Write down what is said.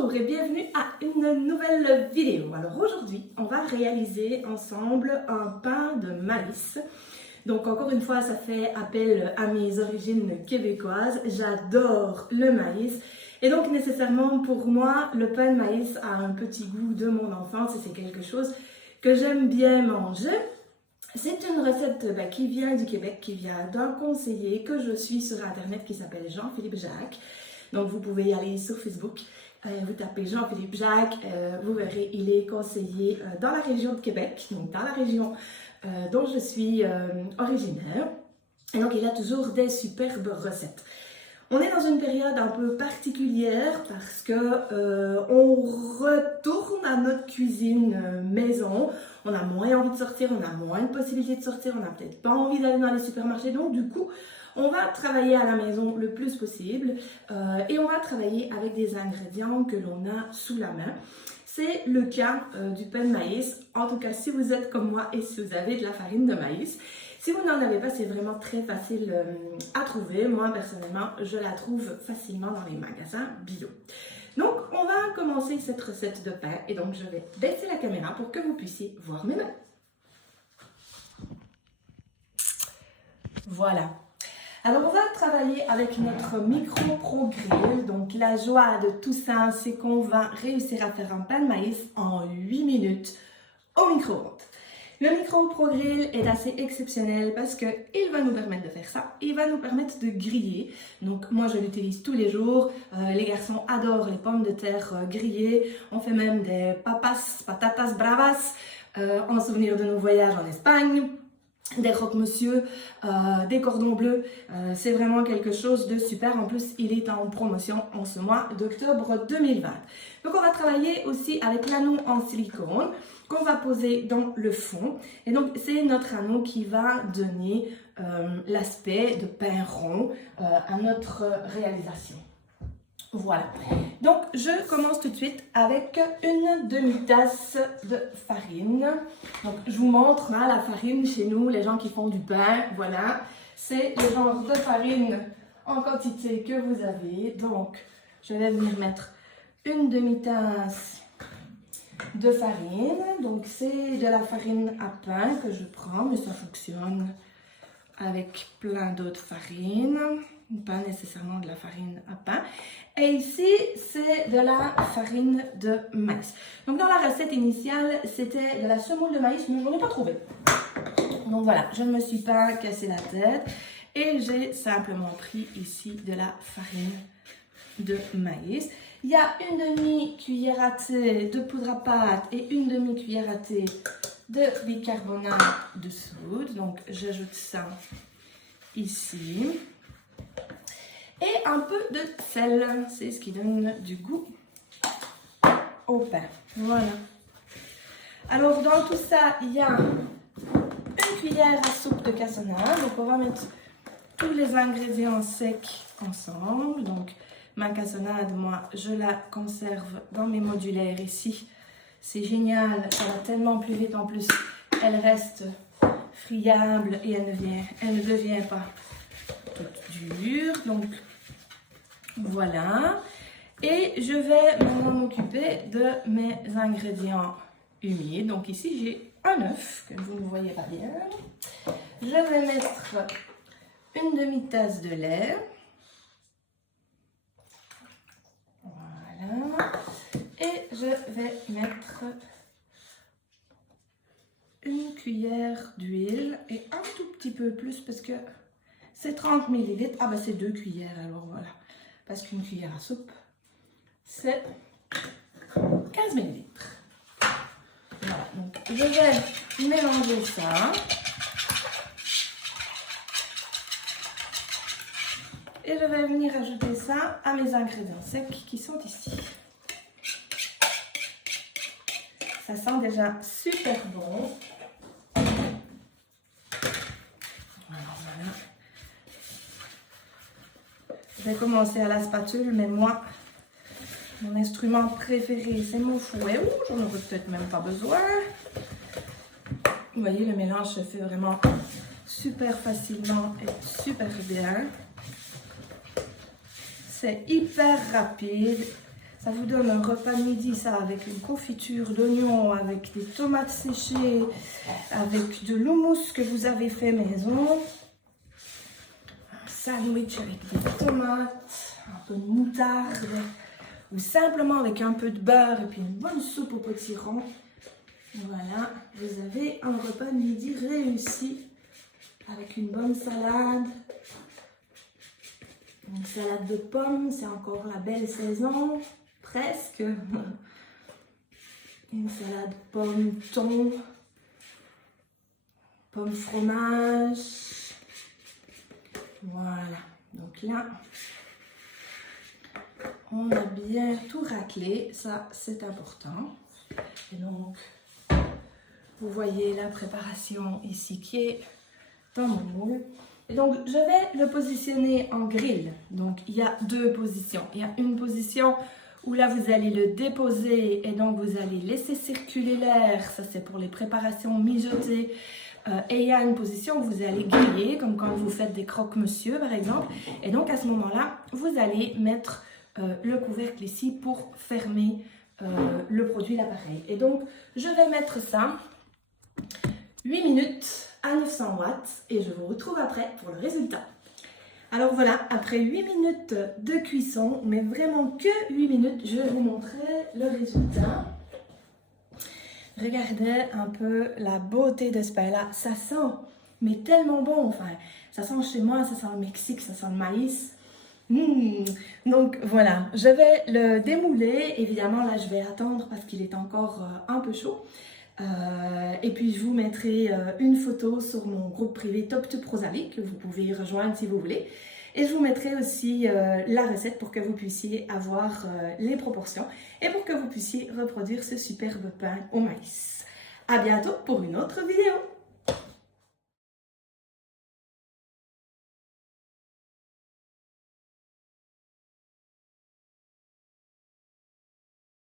Bonjour et bienvenue à une nouvelle vidéo. Alors aujourd'hui, on va réaliser ensemble un pain de maïs. Donc encore une fois, ça fait appel à mes origines québécoises. J'adore le maïs. Et donc nécessairement pour moi, le pain de maïs a un petit goût de mon enfance et c'est quelque chose que j'aime bien manger. C'est une recette qui vient du Québec, qui vient d'un conseiller que je suis sur internet qui s'appelle Jean-Philippe Jacques. Donc vous pouvez y aller sur Facebook, vous tapez Jean-Philippe Jacques, vous verrez, il est conseiller dans la région de Québec, donc dans la région dont je suis originaire. Et donc il a toujours des superbes recettes. On est dans une période un peu particulière parce que on retourne à notre cuisine maison. On a moins envie de sortir, on a moins de possibilités de sortir, on n'a peut-être pas envie d'aller dans les supermarchés. Donc du coup, on va travailler à la maison le plus possible et on va travailler avec des ingrédients que l'on a sous la main. C'est le cas du pain de maïs, en tout cas si vous êtes comme moi et si vous avez de la farine de maïs. Si vous n'en avez pas, c'est vraiment très facile à trouver. Moi, personnellement, je la trouve facilement dans les magasins bio. Donc, on va commencer cette recette de pain et donc je vais baisser la caméra pour que vous puissiez voir mes mains. Voilà. Alors, on va travailler avec notre Micro Pro Grill. Donc, la joie de tout ça, c'est qu'on va réussir à faire un pain de maïs en 8 minutes au micro-ondes. Le Micro Pro Grill est assez exceptionnel parce qu'il va nous permettre de faire ça. Il va nous permettre de griller. Donc moi je l'utilise tous les jours. Les garçons adorent les pommes de terre grillées. On fait même des patatas bravas en souvenir de nos voyages en Espagne. Des croque-monsieur, des cordons bleus, c'est vraiment quelque chose de super. En plus, il est en promotion en ce mois d'octobre 2020. Donc, on va travailler aussi avec l'anneau en silicone qu'on va poser dans le fond. Et donc, c'est notre anneau qui va donner l'aspect de pain rond à notre réalisation. Voilà, donc je commence tout de suite avec une demi-tasse de farine. Donc je vous montre la farine chez nous, les gens qui font du pain, voilà. C'est le genre de farine en quantité que vous avez. Donc je vais venir mettre une demi-tasse de farine. Donc c'est de la farine à pain que je prends, mais ça fonctionne avec plein d'autres farines. Pas nécessairement de la farine à pain. Et ici, c'est de la farine de maïs. Donc, dans la recette initiale, c'était de la semoule de maïs, mais je n'en ai pas trouvé. Donc, voilà, je ne me suis pas cassé la tête. Et j'ai simplement pris ici de la farine de maïs. Il y a une demi-cuillère à thé de poudre à pâte et une demi-cuillère à thé de bicarbonate de soude. Donc, j'ajoute ça ici. Et un peu de sel, c'est ce qui donne du goût au pain. Voilà. Alors, dans tout ça, il y a une cuillère à soupe de cassonade. Donc, on va mettre tous les ingrédients secs ensemble. Donc, ma cassonade, moi, je la conserve dans mes modulaires ici. C'est génial, ça va tellement plus vite en plus. Elle reste friable et elle ne devient pas toute dure. Donc, voilà, et je vais maintenant m'occuper de mes ingrédients humides. Donc ici j'ai un œuf que vous ne voyez pas bien. Je vais mettre une demi-tasse de lait. Voilà, et je vais mettre une cuillère d'huile et un tout petit peu plus parce que c'est 30 ml. Ah ben c'est 2 cuillères alors voilà. Parce qu'une cuillère à soupe, c'est 15 ml. Voilà, donc je vais mélanger ça. Et je vais venir ajouter ça à mes ingrédients secs qui sont ici. Ça sent déjà super bon. Voilà. Je vais commencer à la spatule, mais moi, mon instrument préféré, c'est mon fouet. Ouh, j'en aurais peut-être même pas besoin. Vous voyez, le mélange se fait vraiment super facilement et super bien. C'est hyper rapide. Ça vous donne un repas de midi, ça, avec une confiture d'oignons, avec des tomates séchées, avec de l'houmous que vous avez fait maison. Un sandwich avec des tomates, un peu de moutarde, ou simplement avec un peu de beurre et puis une bonne soupe au potiron. Voilà, vous avez un repas de midi réussi avec une bonne salade. Une salade de pommes, c'est encore la belle saison, presque. Une salade pomme, thon, pomme fromage. Voilà, donc là, on a bien tout raclé, ça c'est important. Et donc, vous voyez la préparation ici qui est dans mon moule. Et donc, je vais le positionner en grill. Donc, il y a deux positions. Il y a une position où là, vous allez le déposer et donc vous allez laisser circuler l'air. Ça, c'est pour les préparations mijotées. Et il y a une position où vous allez griller, comme quand vous faites des croque-monsieur, par exemple. Et donc, à ce moment-là, vous allez mettre le couvercle ici pour fermer le produit, l'appareil. Et donc, je vais mettre ça 8 minutes à 900 watts et je vous retrouve après pour le résultat. Alors voilà, après 8 minutes de cuisson, mais vraiment que 8 minutes, je vais vous montrer le résultat. Regardez un peu la beauté de ce pain-là. Ça sent, mais tellement bon. Enfin, ça sent chez moi, ça sent le Mexique, ça sent le maïs. Donc voilà, je vais le démouler. Évidemment, là, je vais attendre parce qu'il est encore un peu chaud. Et puis je vous mettrai une photo sur mon groupe privé Top to Prosavi que vous pouvez y rejoindre si vous voulez. Et je vous mettrai aussi la recette pour que vous puissiez avoir les proportions et pour que vous puissiez reproduire ce superbe pain au maïs. À bientôt pour une autre vidéo.